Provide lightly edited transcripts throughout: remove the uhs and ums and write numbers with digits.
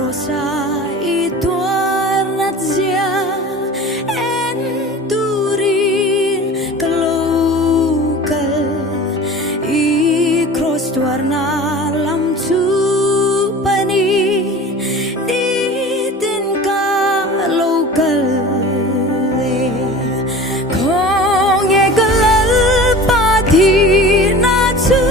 crosa i tuarnat zia en turin kalokal i cross tuarna lam tu pani ditin kalokal kong e kalal pati na tu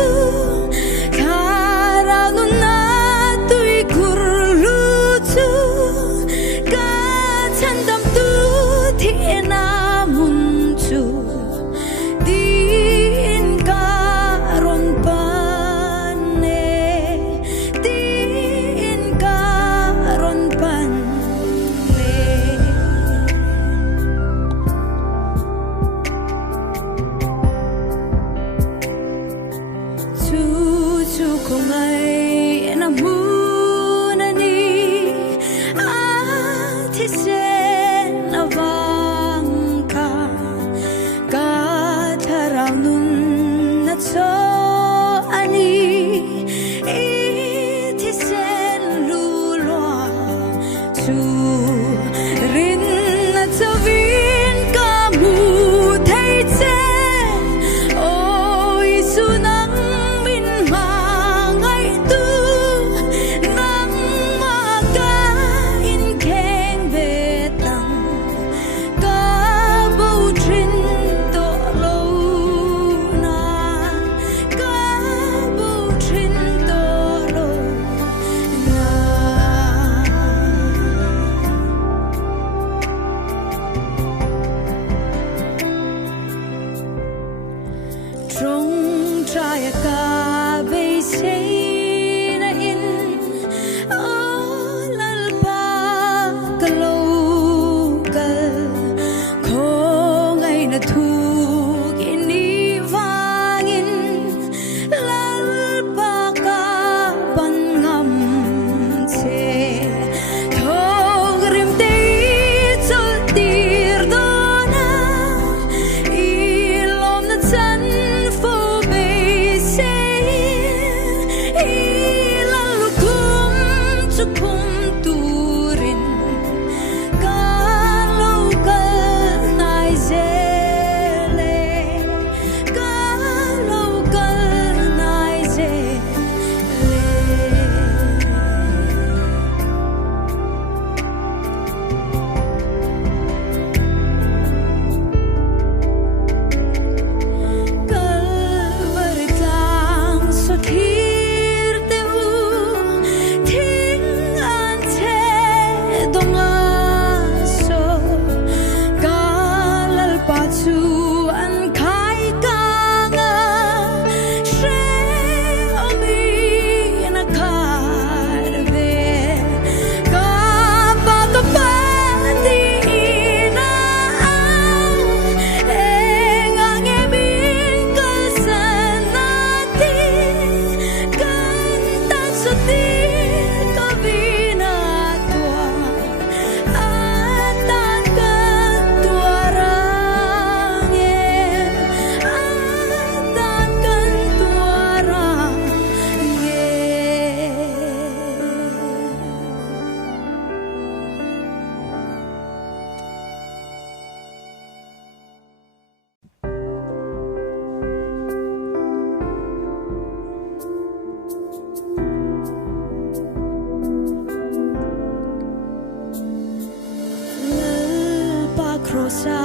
crosa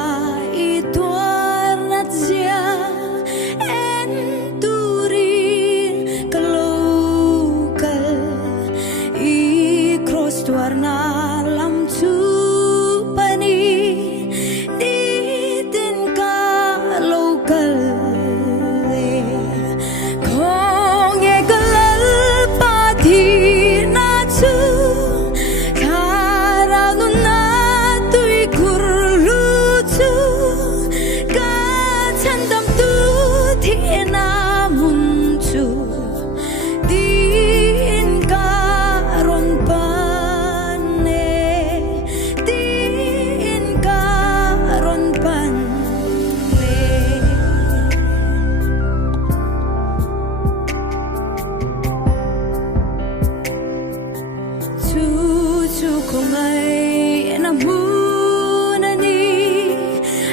i tuarnat zia en turin kalokal i cross tuarna lam tu pani ditin kalokal kong e kalal pati na tu karang na tui kurlutu kung ay namunani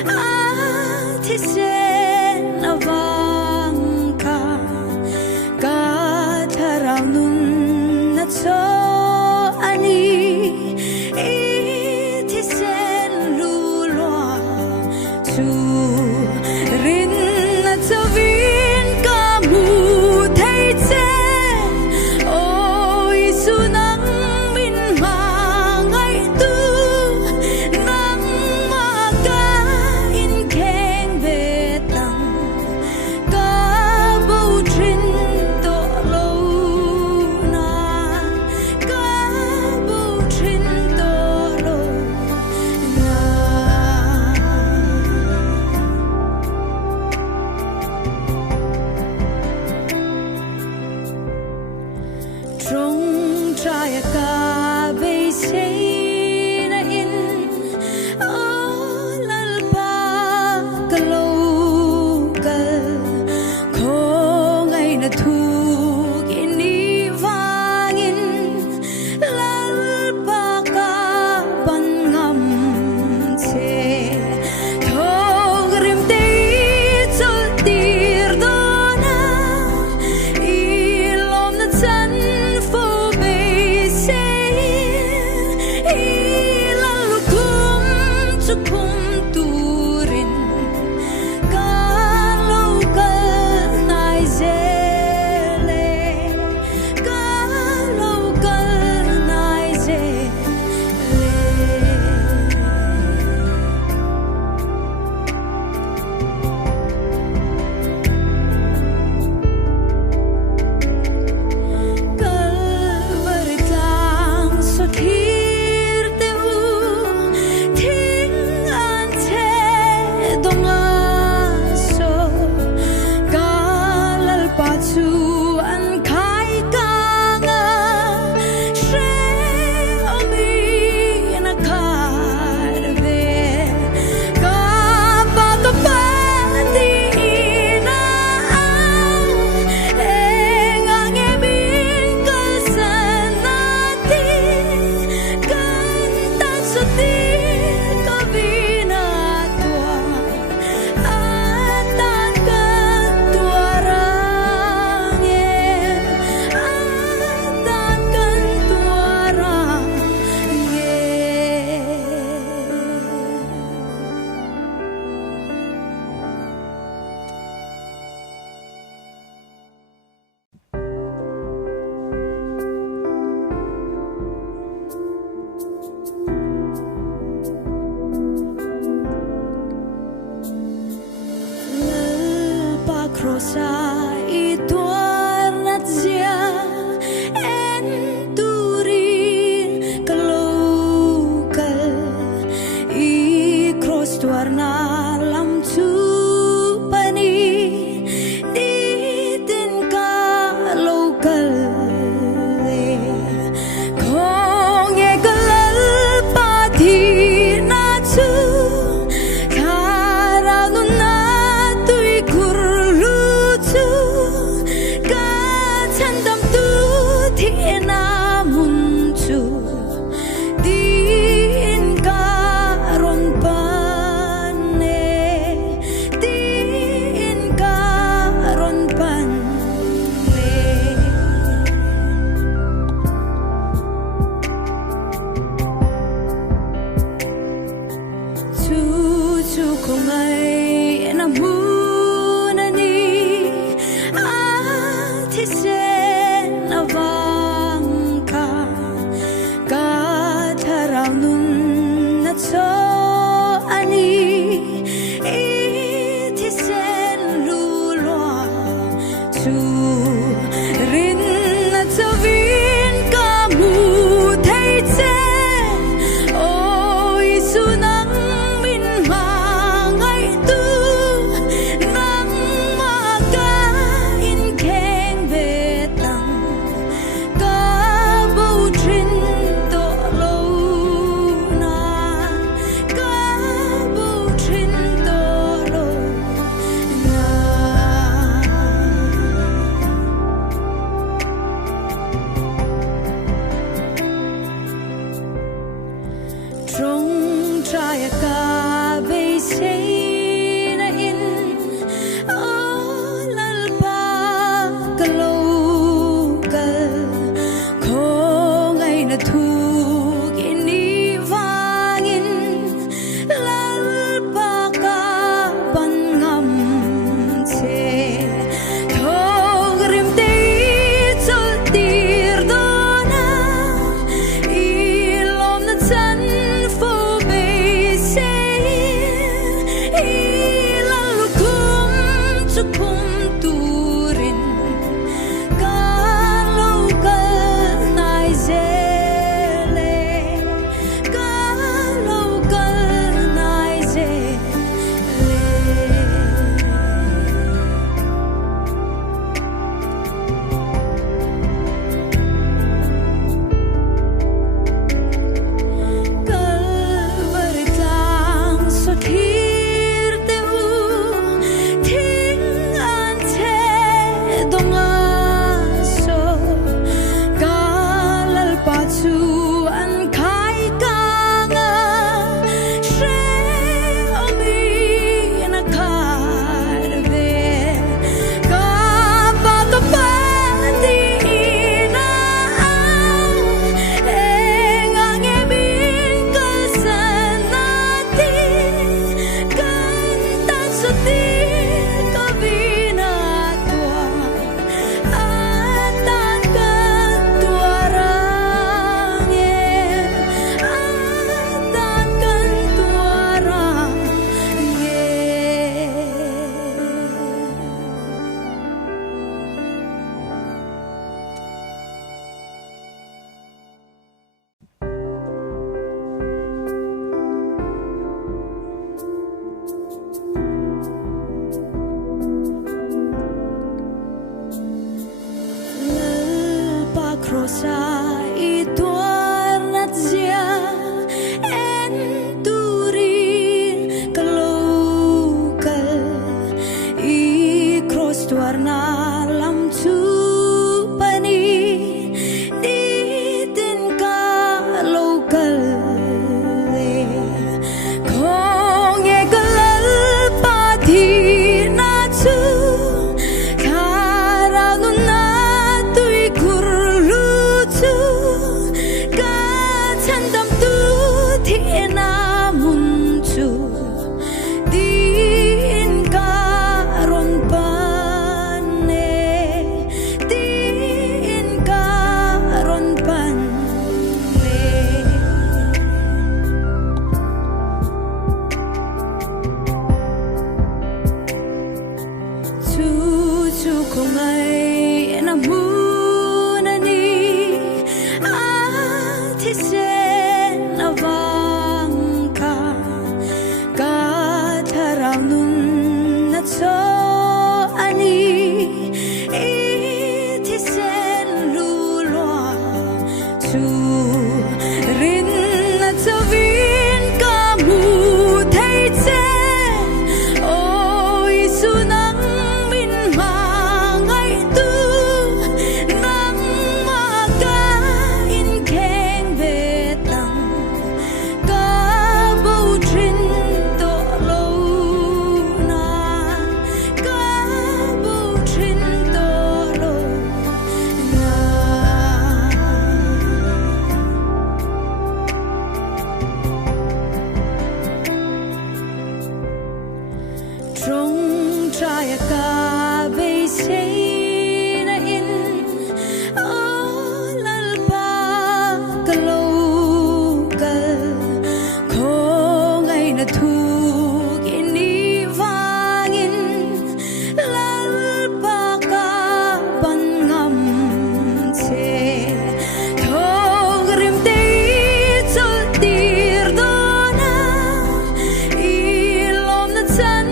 at isenavangka kataraw nun na to ani itisen lulwa tu rin na tawin kamu taitse o isunang minmangay tu nang makain keng betang kabutrin to na kabutrin to na trong trai ca bay say na in lal pa kalokal ko ngay na thug inivangin lal pa ka pangam se thog rim te chol tir dona ilom na chan fo bay say i tuar nat zia en turi kalokal i cross tuar na lam chu pani di tin ka local kong e kalal pa thi na chu kung ay namunani at hisen avangka katarang nun at so ani it hisen lulwa tu rin at savin kamu taitse o isunang trong trai ca về say na in lal pa kalokal ko ngay na thug ini vangin lal pa ka pangam se thog rim te chol tir do na ilom na chan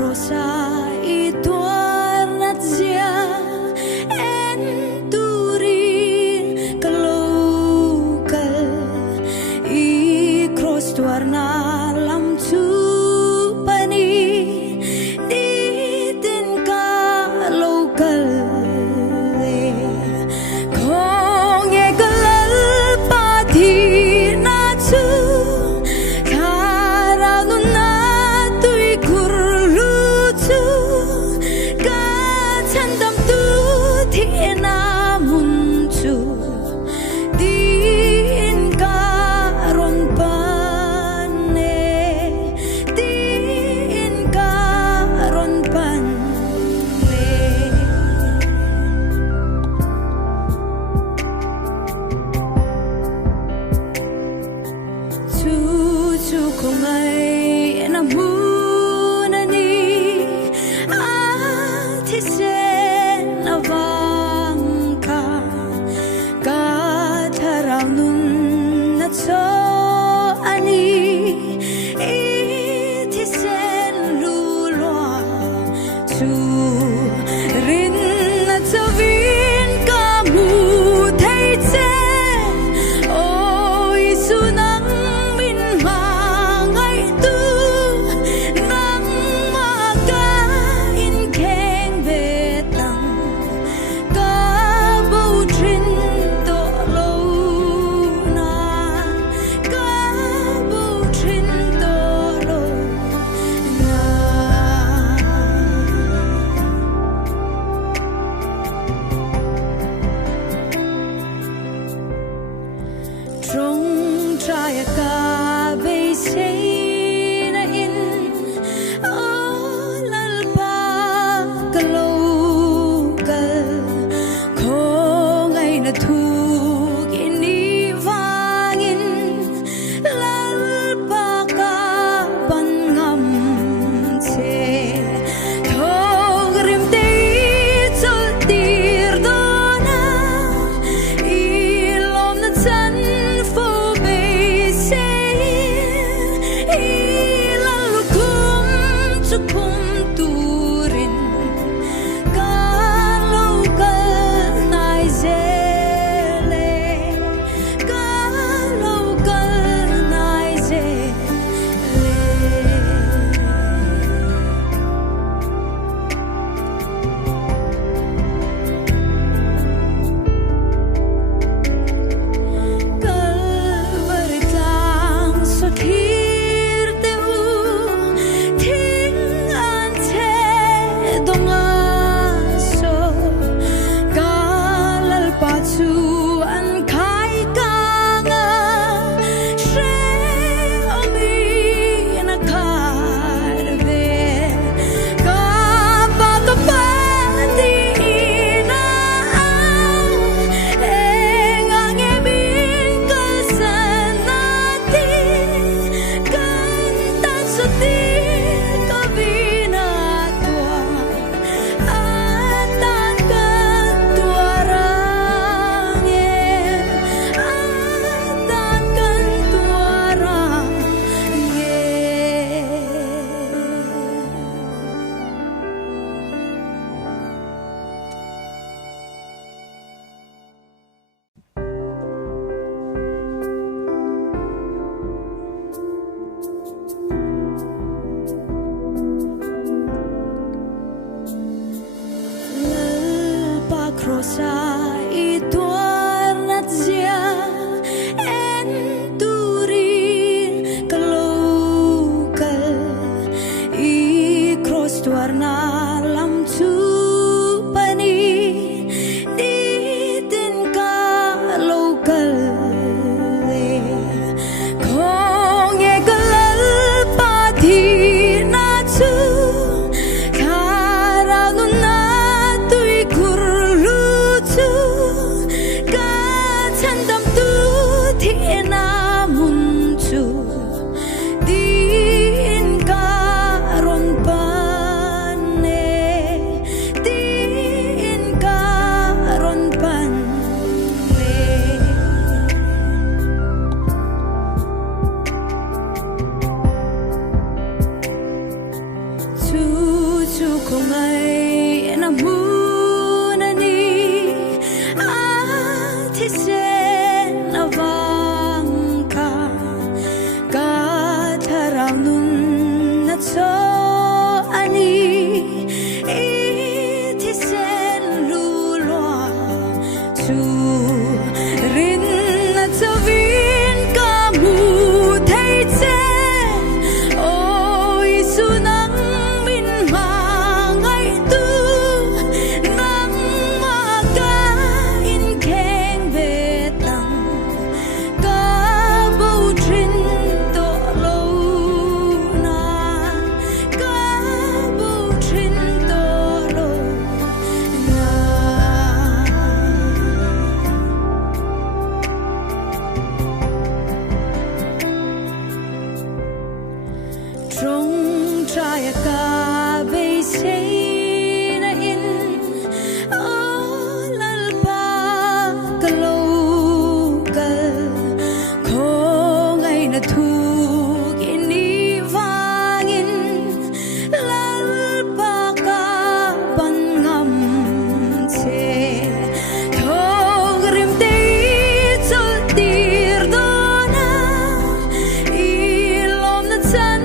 Rosa i tuar nat zia en turi kalokal i cross tuar na lam chu pani di tin ka local kong e kalal pa thi na chu ko ngay namunani at hisen avangka katarang nun at so ani it hisen lulwa su rin at savin kamu taitse o isunang minmangay tu nang makain keng betang kabutrin to na kabutrin to na trong trai ca bay say na in lal pa kalokal ko ngay na thug inivangin lal pa ka pangam se thog rim te chol tir do na ilom na chan fo bay say ilalukum chukum turin kalokal nai zele kalokal nai zele kalbaritang sothir teu thing an the dongaso kalal pachu an khai kanga shre ami na karve kapakapati na engangemin kasanati kantan sutir kabinatwa atan kantuarange atan kantuarange. Lalpa krosa ituar natzia enturin kalokal I cross tuar na lam tu pani ditin ka lokal kong e kalal pati na tu karangun na tui kurlutu kacandam tu tiena muncu din karon pane din karon pane cucu ko ngay namunani at hisen avangka katarang nun at so ani it hisen lulwa su rin at savin kamu taitse o isunang minmangay tu Trong trái ca bay say na in lal pa kalau kal ko ngay na thu ini vangin lal pa ka ban ngam che thong rim te chul tir do na ilom na chan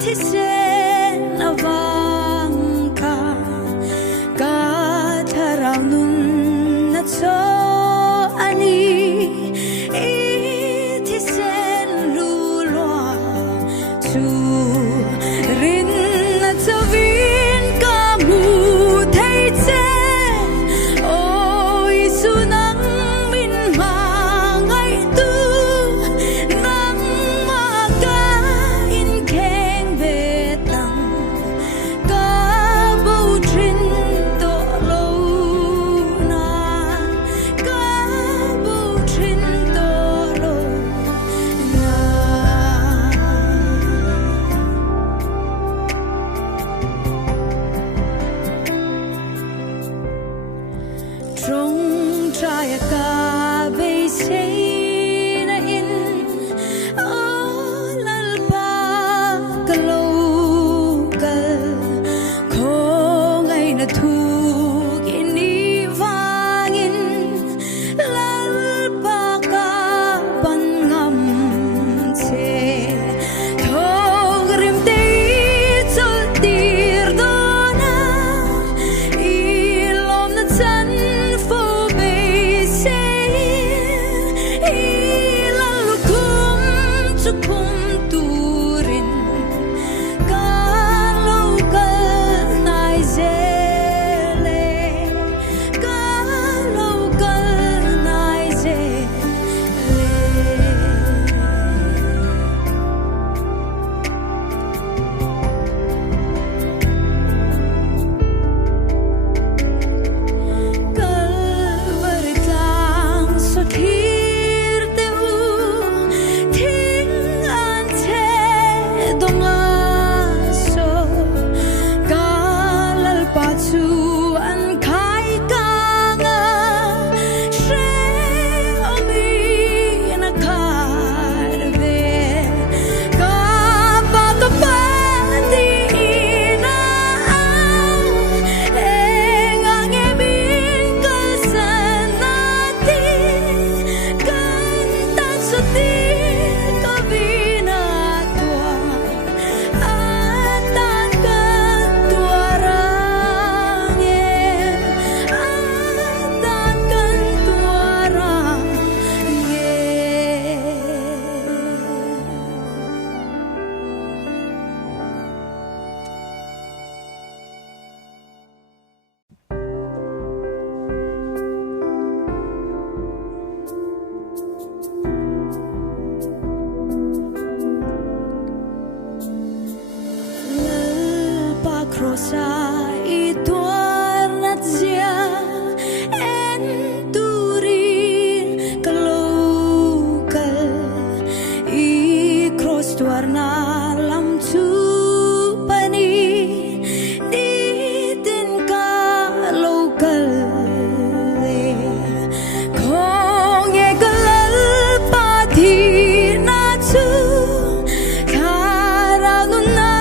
thì sẽ là vang cả cả thằng nun nát cho anh thì sẽ lu loa chu rin nát cho vin cả mu thấy sẽ ôi su nắng min mà ngày tu nắng mà cả in khen về tầng cả bầu trên tổ lâu na cả bầu trên tổ lâu trong trái cà về xây na in lal ba ka lâu ka ko ngày na thu ini vangin lal ba ka ban ngam che thong rim te chol tir do na ilom na chan fo be say ilal kum chukum turin ka lâu ka nai zele ka lâu ka nai zele Kalvaritang sothir teu thing an che donga so kalal pa chu an khai kanga she omi na khar ve ka ba ka pa di na engang emin ka sanati kan tan suti ka vina tua atan kan tuarang atan kan tuarang Lalpa crosa ituar zia en turin kalokal I cross tuarna lam chu pani ditin ka local kong e kalal pa thi na chu karao nun na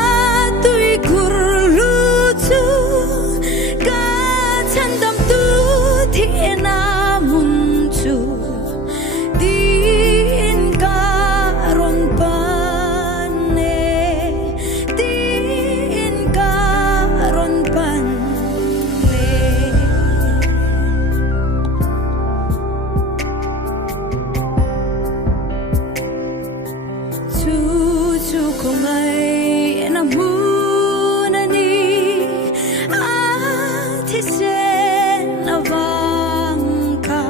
tui kurlu chu ka chandam tu thi na mun chu din ka ron pan ne din ka ron pan ne chu chu không ai na muna ni thì sẽ là vang cả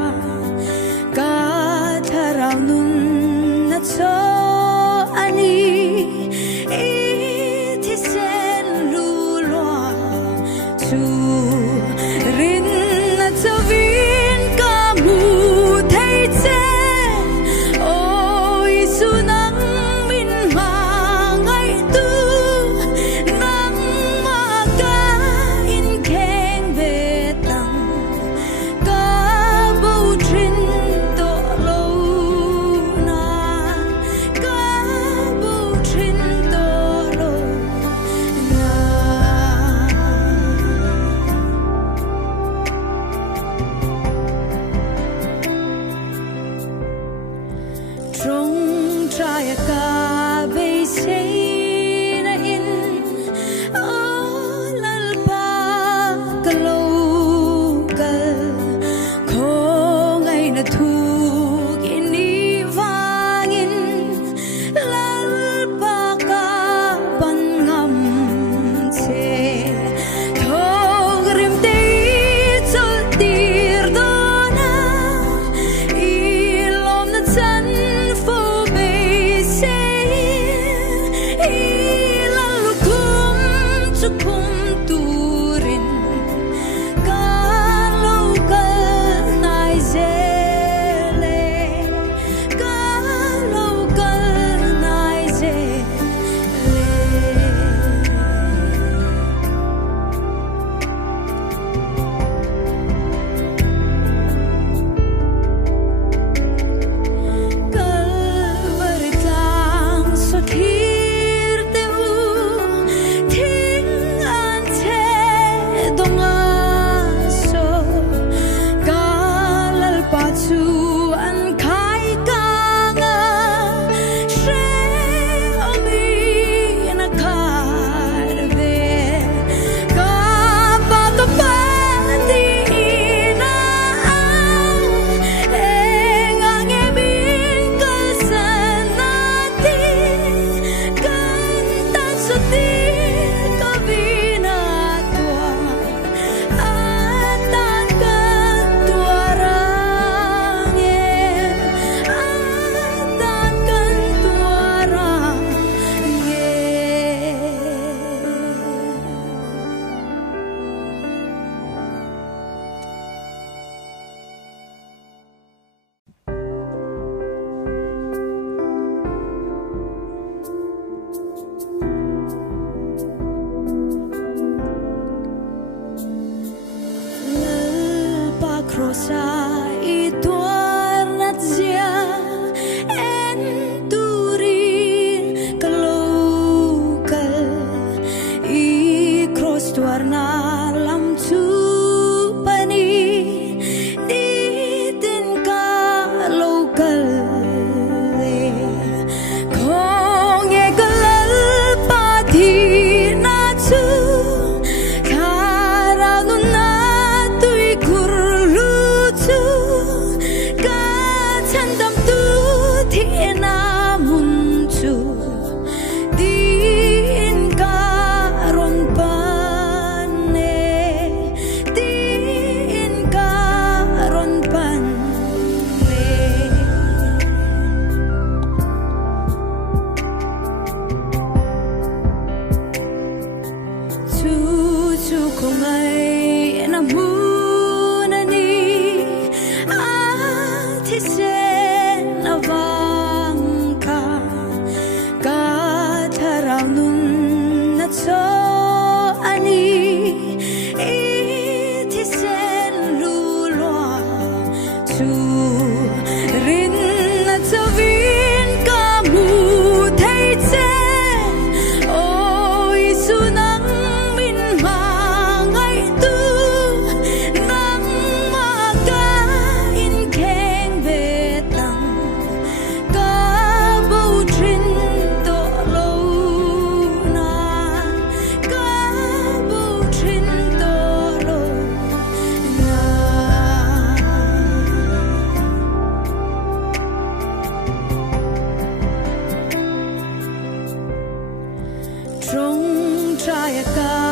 cả thằng nun nát cho anh thì sẽ lu loa chu rin nát cho vin cả mu thấy sẽ ôi su nắng min mà ngày tu trong trái ca